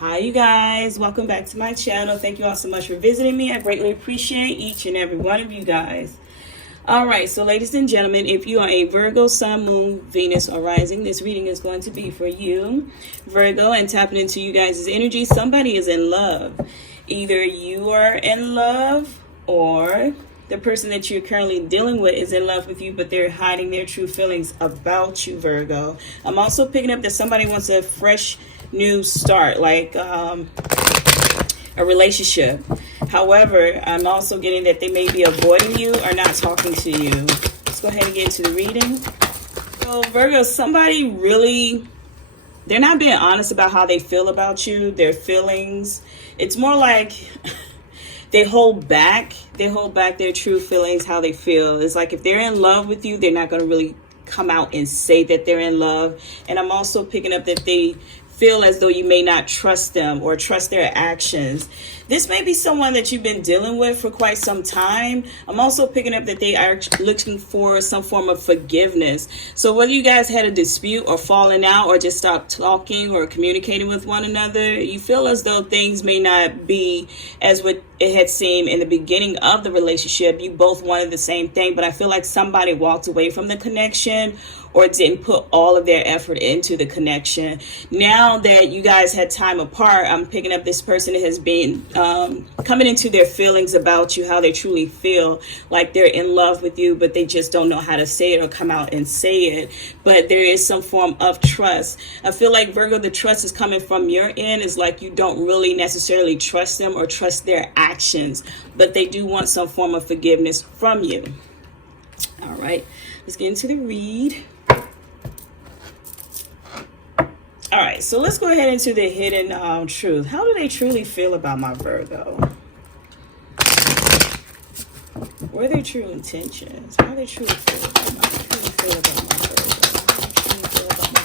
Hi you guys, welcome back to my channel. Thank you all so much for visiting me. I greatly appreciate each and every one of you guys. Alright, so ladies and gentlemen, if you are a Virgo, Sun, Moon, Venus, or Rising, this reading is going to be for you, Virgo, and tapping into you guys' energy. Somebody is in love. Either you are in love or the person that you're currently dealing with is in love with you, but they're hiding their true feelings about you, Virgo. I'm also picking up that somebody wants a fresh new start, like a relationship. However, I'm also getting that they may be avoiding you or not talking to you. Let's go ahead and get into the reading. So Virgo, somebody really, they're not being honest about how they feel about you, their feelings. It's more like they hold back their true feelings, how they feel. It's like if they're in love with you, they're not going to really come out and say that they're in love. And I'm also picking up that they feel as though you may not trust them or trust their actions. This may be someone that you've been dealing with for quite some time. I'm also picking up that they are looking for some form of forgiveness. So whether you guys had a dispute or fallen out or just stopped talking or communicating with one another, you feel as though things may not be as what it had seemed in the beginning of the relationship. You both wanted the same thing, but I feel like somebody walked away from the connection or didn't put all of their effort into the connection. Now that you guys had time apart, I'm picking up this person that has been coming into their feelings about you, how they truly feel, like they're in love with you, but they just don't know how to say it or come out and say it. But there is some form of trust. I feel like, Virgo, the trust is coming from your end. It's like you don't really necessarily trust them or trust their actions, but they do want some form of forgiveness from you. All right, let's get into the read. All right, so let's go ahead into the hidden truth. How do they truly feel about my Virgo? What are their true intentions? How do they truly feel about my Virgo? How do they truly feel about my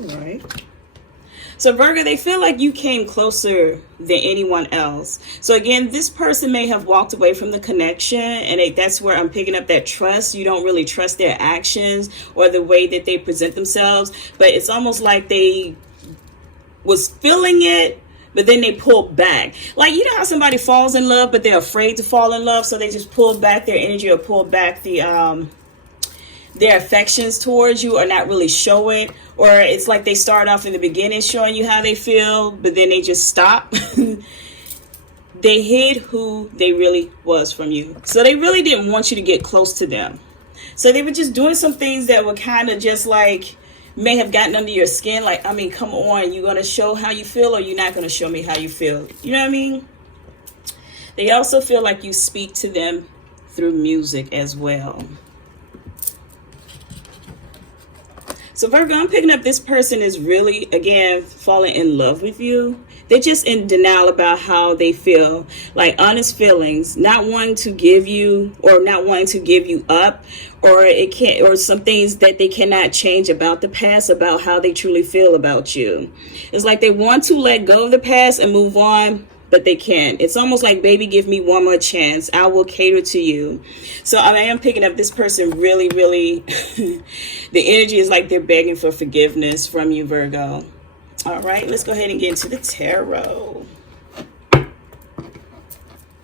Virgo? All right. So Virgo, they feel like you came closer than anyone else. So again, this person may have walked away from the connection, and that's where I'm picking up that trust. You don't really trust their actions or the way that they present themselves, but it's almost like they was feeling it, but then they pull back. Like, you know how somebody falls in love, but they're afraid to fall in love, so they just pull back their energy or pull back their affections towards you or not really show it. Or it's like they start off in the beginning showing you how they feel, but then they just stop. They hid who they really was from you. So they really didn't want you to get close to them. So they were just doing some things that were kind of just like, may have gotten under your skin. Like, I mean, come on, you going to show how you feel or you're not going to show me how you feel? You know what I mean? They also feel like you speak to them through music as well. So Virgo, I'm picking up this person is really, again, falling in love with you. They're just in denial about how they feel, like honest feelings, not wanting to give you or not wanting to give you up, or it can't, or some things that they cannot change about the past, about how they truly feel about you. It's like they want to let go of the past and move on, but they can't. It's almost like, baby, give me one more chance. I will cater to you. So I am picking up this person really, really, the energy is like they're begging for forgiveness from you, Virgo. All right, let's go ahead and get into the tarot.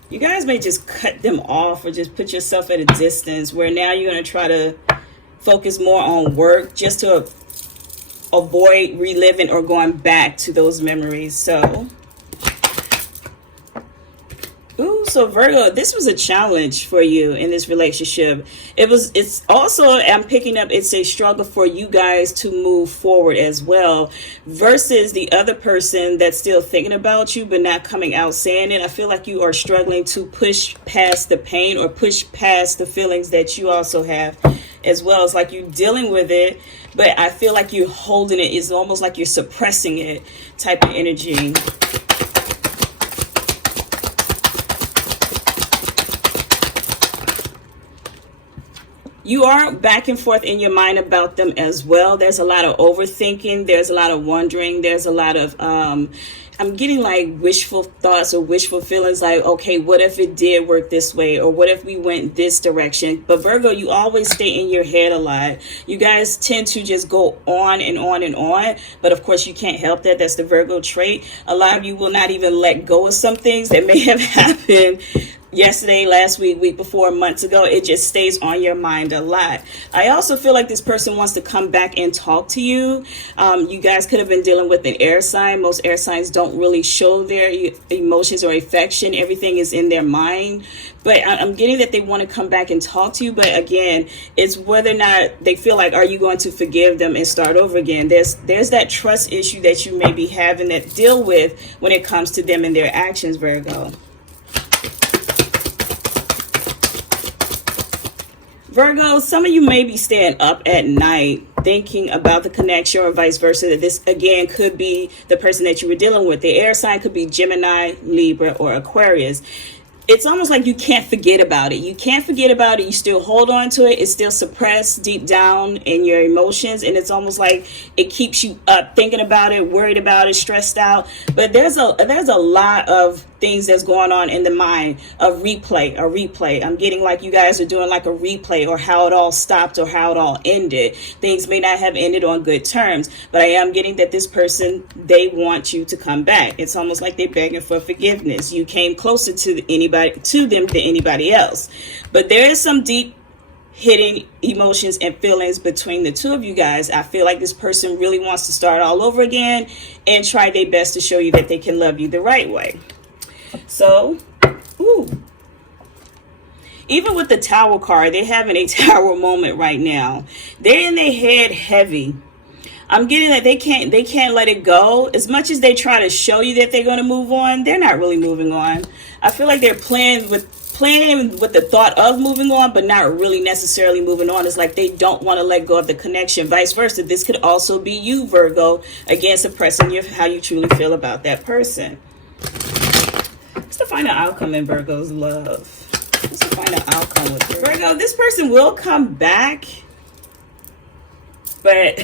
You guys may just cut them off or just put yourself at a distance where now you're going to try to focus more on work just to avoid reliving or going back to those memories. So Virgo, this was a challenge for you in this relationship. It's also, I'm picking up, it's a struggle for you guys to move forward as well, versus the other person that's still thinking about you but not coming out saying it. I feel like you are struggling to push past the pain or push past the feelings that you also have as well. It's like you're dealing with it, but I feel like you're holding it. It's almost like you're suppressing it type of energy. You are back and forth in your mind about them as well. There's a lot of overthinking. There's a lot of wondering. There's a lot of, I'm getting like wishful thoughts or wishful feelings like, okay, what if it did work this way? Or what if we went this direction? But Virgo, you always stay in your head a lot. You guys tend to just go on and on and on. But of course, you can't help that. That's the Virgo trait. A lot of you will not even let go of some things that may have happened yesterday, last week, week before, months ago. It just stays on your mind a lot. I also feel like this person wants to come back and talk to you. You guys could have been dealing with an air sign. Most air signs don't really show their emotions or affection. Everything is in their mind. But I'm getting that they want to come back and talk to you. But again, it's whether or not they feel like, are you going to forgive them and start over again? There's that trust issue that you may be having that deal with when it comes to them and their actions, Virgo. Virgo, some of you may be staying up at night thinking about the connection or vice versa. This, again, could be the person that you were dealing with. The air sign could be Gemini, Libra, or Aquarius. It's almost like you can't forget about it. You can't forget about it. You still hold on to it. It's still suppressed deep down in your emotions. And it's almost like it keeps you up thinking about it, worried about it, stressed out. But there's a lot of things that's going on in the mind. A replay. I'm getting like you guys are doing like a replay, or how it all stopped or how it all ended. Things may not have ended on good terms, but I am getting that this person, they want you to come back. It's almost like they're begging for forgiveness. You came closer to them than anybody else. But there is some deep hidden emotions and feelings between the two of you guys. I feel like this person really wants to start all over again and try their best to show you that they can love you the right way. So, even with the Tower card, they're having a Tower moment right now. They're in their head heavy. I'm getting that they can't let it go. As much as they try to show you that they're going to move on, they're not really moving on. I feel like they're playing with the thought of moving on, but not really necessarily moving on. It's like they don't want to let go of the connection. Vice versa. This could also be you, Virgo, again, suppressing how you truly feel about that person. Let's define an outcome in Virgo's love. Let's define an outcome with Virgo. This person will come back, but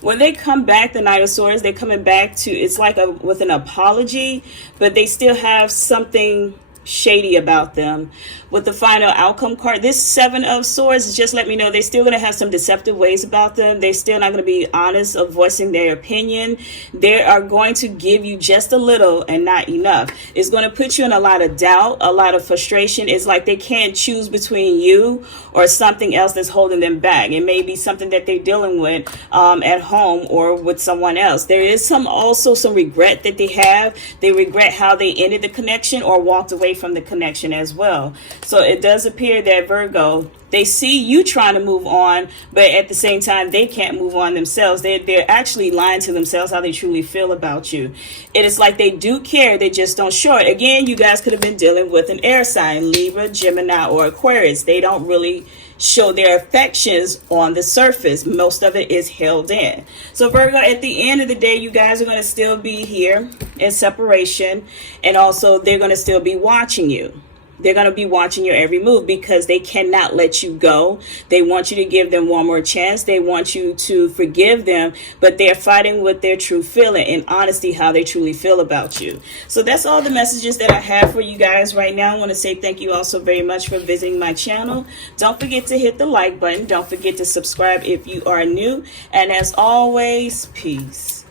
when they come back, the Knight of Swords, they're coming back to, it's like with an apology, but they still have something shady about them. With the final outcome card, this Seven of Swords is just let me know they're still going to have some deceptive ways about them. They're still not going to be honest of voicing their opinion. They are going to give you just a little and not enough. It's going to put you in a lot of doubt, a lot of frustration. It's like they can't choose between you or something else that's holding them back. It may be something that they're dealing with at home or with someone else. There is also some regret that they have. They regret how they ended the connection or walked away from the connection as well. So it does appear that Virgo, they see you trying to move on, but at the same time, they can't move on themselves. They're actually lying to themselves how they truly feel about you. It is like they do care, they just don't show it. Again, you guys could have been dealing with an air sign, Libra, Gemini, or Aquarius. They don't really show their affections on the surface. Most of it is held in. So Virgo, at the end of the day, you guys are going to still be here in separation, and also they're going to still be watching you. They're going to be watching your every move because they cannot let you go. They want you to give them one more chance. They want you to forgive them, but they're fighting with their true feeling and honesty, how they truly feel about you. So that's all the messages that I have for you guys right now. I want to say thank you all so very much for visiting my channel. Don't forget to hit the like button. Don't forget to subscribe if you are new. And as always, peace.